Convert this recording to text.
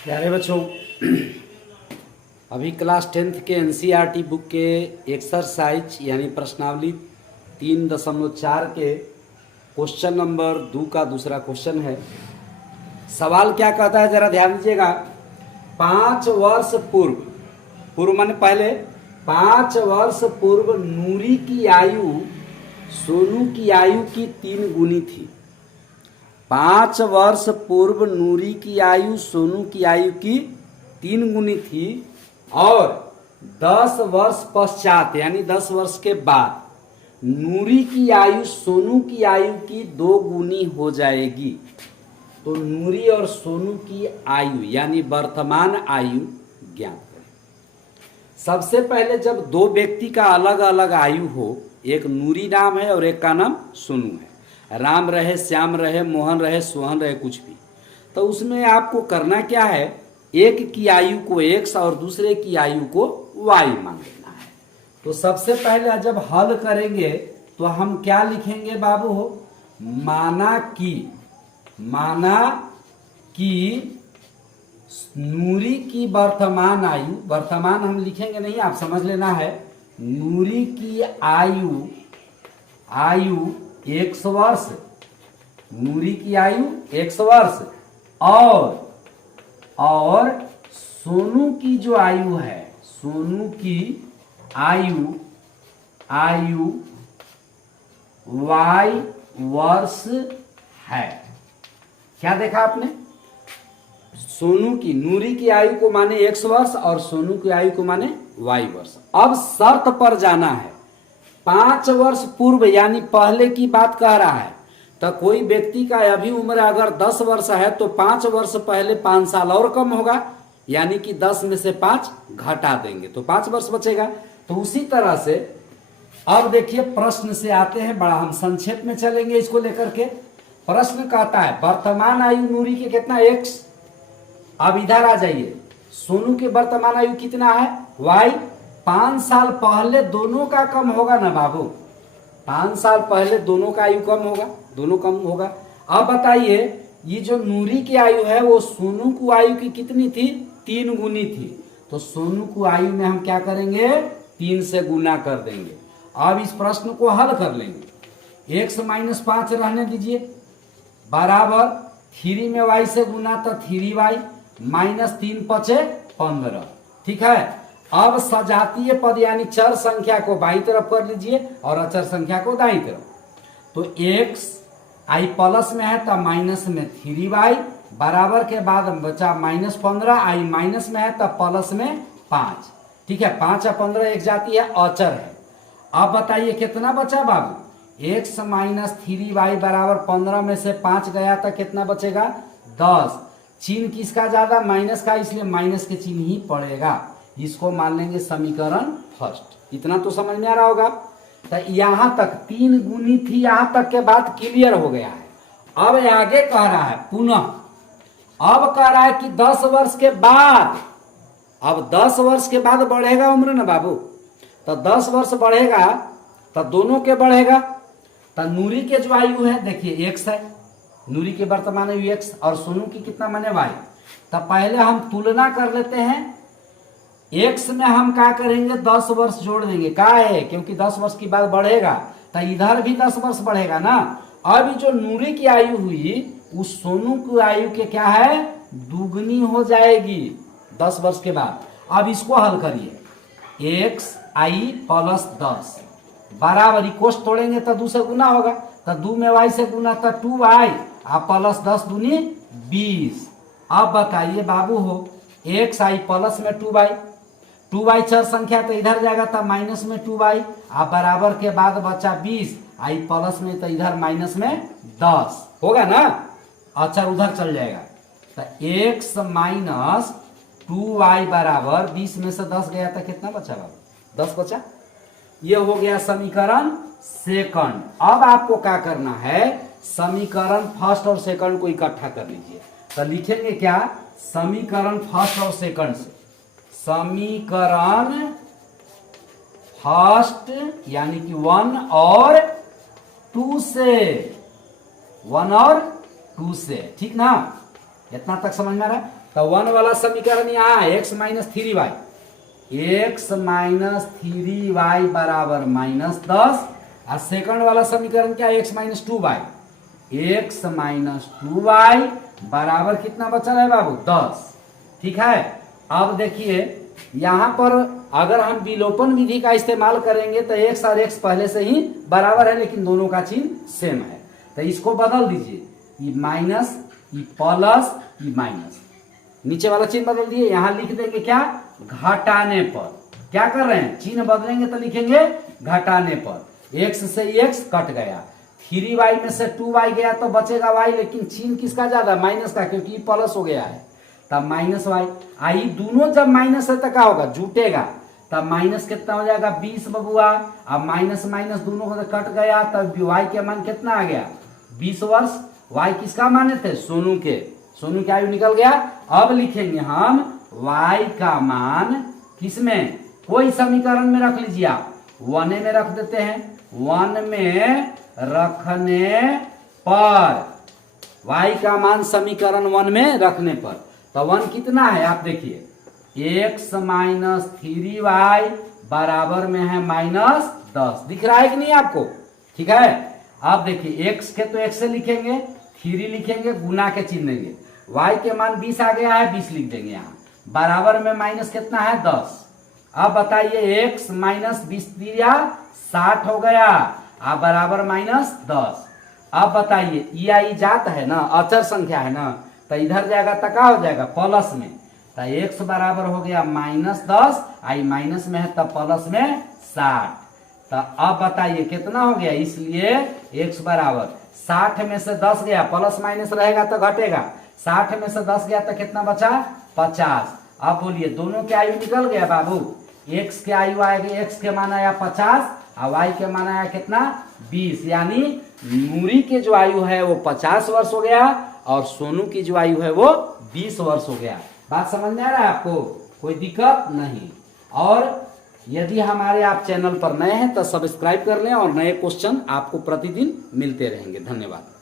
प्यारे बच्चों, अभी क्लास 10th के एनसीईआरटी बुक के एक्सरसाइज यानी प्रश्नावली 3.4 के क्वेश्चन नंबर 2 का दूसरा क्वेश्चन है। सवाल क्या कहता है, जरा ध्यान दीजिएगा। 5 वर्ष पूर्व, पूर्व माने पहले, 5 वर्ष पूर्व नूरी की आयु सोनू की आयु की 3 गुनी थी। 5 वर्ष पूर्व नूरी की आयु सोनू की आयु की 3 गुनी थी और 10 वर्ष पश्चात यानी 10 वर्ष के बाद नूरी की आयु सोनू की आयु की 2 गुनी हो जाएगी। तो नूरी और सोनू की आयु यानी वर्तमान आयु ज्ञात करें। सबसे पहले जब दो व्यक्ति का अलग अलग आयु हो, एक नूरी नाम है और एक का नाम सोनू है, राम रहे, श्याम रहे, मोहन रहे, सोहन रहे, कुछ भी, तो उसमें आपको करना क्या है, एक की आयु को x और दूसरे की आयु को y मान लेना है। तो सबसे पहले जब हल करेंगे तो हम क्या लिखेंगे बाबू हो, माना कि नूरी की वर्तमान आयु, वर्तमान हम लिखेंगे नहीं, आप समझ लेना है, नूरी की आयु x वर्ष, नूरी की आयु x वर्ष और सोनू की जो आयु है, सोनू की आयु y वर्ष है। क्या देखा आपने, सोनू की, नूरी की आयु को माने x वर्ष और सोनू की आयु को माने y वर्ष। अब शर्त पर जाना है, 5 वर्ष पूर्व यानी पहले की बात कह रहा है। तो कोई व्यक्ति का अभी उम्र अगर 10 वर्ष है तो 5 वर्ष पहले 5 साल और कम होगा, यानी कि 10 में से 5 घटा देंगे तो 5 वर्ष बचेगा। तो उसी तरह से अब देखिए प्रश्न से आते हैं, बड़ा हम संक्षेप में चलेंगे इसको लेकर के। प्रश्न कहता है वर्तमान आयु नूरी के कितना x। अब इधर आ जाइए, सोनू के वर्तमान आयु कितना है y। 5 साल पहले दोनों का कम होगा ना बाबू, 5 साल पहले दोनों का आयु कम होगा, दोनों कम होगा। अब बताइए ये जो नूरी की आयु है वो सोनू की आयु की कितनी थी, 3 गुनी थी। तो सोनू की आयु में हम क्या करेंगे, 3 से गुना कर देंगे। अब इस प्रश्न को हल कर लेंगे। x - 5 रहने दीजिए बराबर 3 में y से गुना तो 3y -3 पचे 15। ठीक है। अब सजातीय पद यानी चर संख्या को बाईं तरफ कर लीजिए और अचर संख्या को दाईं तरफ। तो x i प्लस में है तो माइनस में 3y बराबर के बाद बचा -15, i माइनस में है तो प्लस में 5। ठीक है, 5 और 15 एक जाती है, अचर है। अब बताइए कितना बचा बाबू, x - 3y बराबर 15 में से 5 गया तो कितना बचेगा, 10। चिन्ह किसका ज्यादा, माइनस का, इसलिए माइनस के चिन्ह ही पड़ेगा। इसको मान लेंगे समीकरण फर्स्ट। इतना तो समझ में आ रहा होगा। तो यहां तक 3 गुनी थी, यहां तक के बाद क्लियर हो गया है। अब आगे कह रहा है पुनः, अब कह रहा है कि 10 वर्ष के बाद, अब 10 वर्ष के बाद बढ़ेगा उम्र ना बाबू, तो 10 वर्ष बढ़ेगा तो दोनों के बढ़ेगा। तो नूरी के जो आयु है देखिए x है, नूरी के वर्तमान आयु x और सोनू की कितना माने y। तो पहले हम तुलना कर लेते हैं। x में हम क्या करेंगे, 10 वर्ष जोड़ देंगे, क्या है, क्योंकि 10 वर्ष की बाद बढ़ेगा तो इधर भी 10 वर्ष बढ़ेगा ना। अब जो नूरी की आयु हुई उस सोनू की आयु के क्या है, दुगनी हो जाएगी 10 वर्ष के बाद। अब इसको हल करिए, xi + 10 बराबर, कोष तोड़ेंगे तो 2 से गुना होगा, तो 2 में y से गुना तो 2y प्लस 10 दूनी 20। अब बताइए बाबू हो, xi प्लस में 2y चर संख्या तो इधर जाएगा तो माइनस में 2y बराबर के बाद बचा 20, i प्लस में तो इधर माइनस में 10 होगा ना, अच्छा उधर चल जाएगा। तो x - 2y बराबर 20 में से 10 गया तो कितना बचा बाबू, 10 बचा। ये हो गया समीकरण सेकंड। अब आपको क्या करना है, समीकरण फर्स्ट और सेकंड को इकट्ठा कर लीजिए। तो लिखेंगे क्या, समीकरण फर्स्ट और सेकंड से, समीकरण फर्स्ट यानी कि 1 और 2 से, 1 और 2 से, ठीक ना। इतना तक समझ में आ रहा है। तो 1 वाला समीकरण यहाँ है x minus 3y, x minus 3y बराबर -10। और सेकंड वाला समीकरण क्या है, x minus 2y, x minus 2y बराबर कितना बचा है बाबू, 10। ठीक है। अब देखिए यहां पर अगर हम विलोपन विधि का इस्तेमाल करेंगे तो x और x पहले से ही बराबर है, लेकिन दोनों का चिन्ह सेम है, तो इसको बदल दीजिए, ये माइनस, ये प्लस, ये माइनस, नीचे वाला चिन्ह बदल दिए। यहां लिख देंगे क्या, घटाने पर। क्या कर रहे हैं, चिन्ह बदलेंगे तो लिखेंगे घटाने पर। x से x कट गया, 3y में से 2y गया तो बचेगा y, लेकिन चिन्ह किसका ज्यादा, माइनस का, क्योंकि प्लस हो गया है, तब माइनस y। आई दोनों जब माइनस है तो क्या होगा, जुटेगा, तब माइनस कितना हो जाएगा, 20 बबुआ। अब माइनस माइनस दोनों को कट गया, तब y के मान कितना आ गया, 20 वर्ष। y किसका माने थे, सोनू के, सोनू की आयु निकल गया। अब लिखेंगे हम y का मान किसमें, कोई समीकरण में रख लीजिए आप, 1 में रख देते हैं, 1 में रखने पर y का मान समीकरण 1 में रखने पर, तो 1 कितना है आप देखिए, x माइनस 3y बराबर में है -10। दिख रहा है कि नहीं आपको, ठीक है। अब देखिए x के तो x से लिखेंगे, 3 लिखेंगे, गुना के चिन्ह देंगे, y के मान 20 आ गया है, 20 लिख देंगे यहाँ, बराबर में माइनस कितना है, 10। अब बताइए x माइनस 20 दिया 60 हो गया, अब बराबर -10। अब बताइए ई जात है ना, अचर संख्या है ना, तो इधर जाएगा तो क्या हो जाएगा, प्लस में, तो x बराबर हो गया -10, आई माइनस में है तब प्लस में 60। तो अब बताइए कितना हो गया, इसलिए x बराबर 60 में से 10 गया, प्लस माइनस रहेगा तो घटेगा, 60 में से 10 गया तो कितना बचा, 50। अब बोलिए दोनों के आयु निकल गया बाबू, x के आयु आएगी, x के मान आया 50 और y के मान आया कितना, 20, यानी नूरी के जो आयु है वो 50 वर्ष हो गया और सोनू की जो आयु है वो 20 वर्ष हो गया। बात समझ में आ रहा है आपको, कोई दिक्कत नहीं। और यदि हमारे आप चैनल पर नए हैं तो सब्सक्राइब कर लें और नए क्वेश्चन आपको प्रतिदिन मिलते रहेंगे। धन्यवाद।